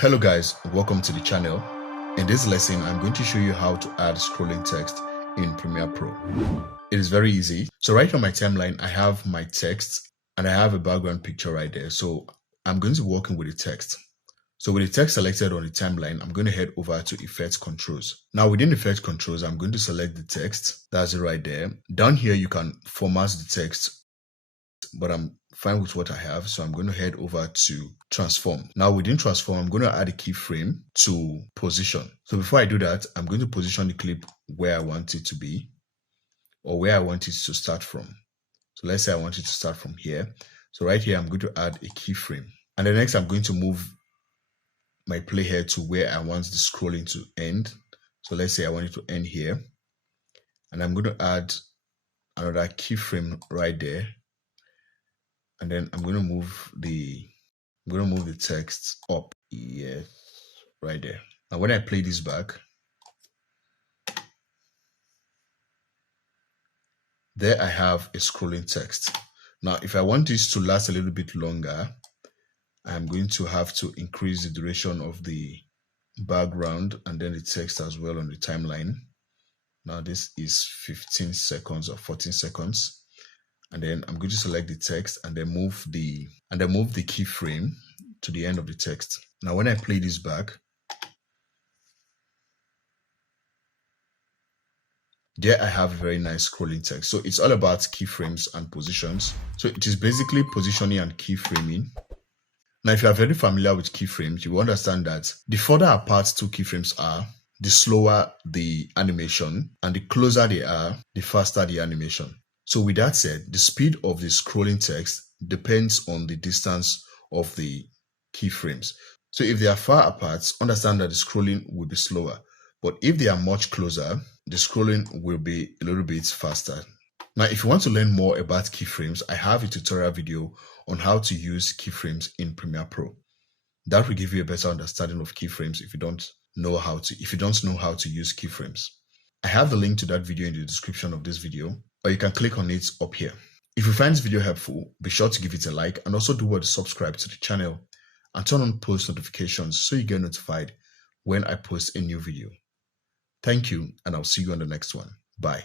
Hello guys, welcome to the channel. In this lesson, I'm going to show you how to add scrolling text in Premiere Pro. It is very easy. So right on my timeline, I have my text and I have a background picture right there. So I'm going to be working with the text. So with the text selected on the timeline, I'm going to head over to Effect Controls. Now within Effect Controls, I'm going to select the text. That's it right there. Down here, you can format the text, but I'm fine with what I have. So I'm going to head over to Transform. Now within Transform, I'm going to add a keyframe to position. So before I do that, I'm going to position the clip where I want it to be or where I want it to start from. So let's say I want it to start from here. So right here, I'm going to add a keyframe. And then next, I'm going to move my playhead to where I want the scrolling to end. So let's say I want it to end here. And I'm going to add another keyframe right there. And then I'm going to move the text up. Yes, right there. Now when I play this back, there I have a scrolling text. Now if I want this to last a little bit longer, I'm going to have to increase the duration of the background and then the text as well on the timeline. Now this is 15 seconds or 14 seconds. And then I'm going to select the text and then move the keyframe to the end of the text. Now when I play this back, there I have a very nice scrolling text. So it's all about keyframes and positions. So it is basically positioning and keyframing. Now, if you are very familiar with keyframes, you will understand that the further apart two keyframes are, the slower the animation, and the closer they are, the faster the animation. So with that said, the speed of the scrolling text depends on the distance of the keyframes. So if they are far apart, understand that the scrolling will be slower. But if they are much closer, the scrolling will be a little bit faster. Now, if you want to learn more about keyframes, I have a tutorial video on how to use keyframes in Premiere Pro. That will give you a better understanding of keyframes if you don't know how to use keyframes. I have the link to that video in the description of this video, or you can click on it up here. If you find this video helpful, be sure to give it a like and also do well to subscribe to the channel and turn on post notifications so you get notified when I post a new video. Thank you, and I'll see you on the next one. Bye.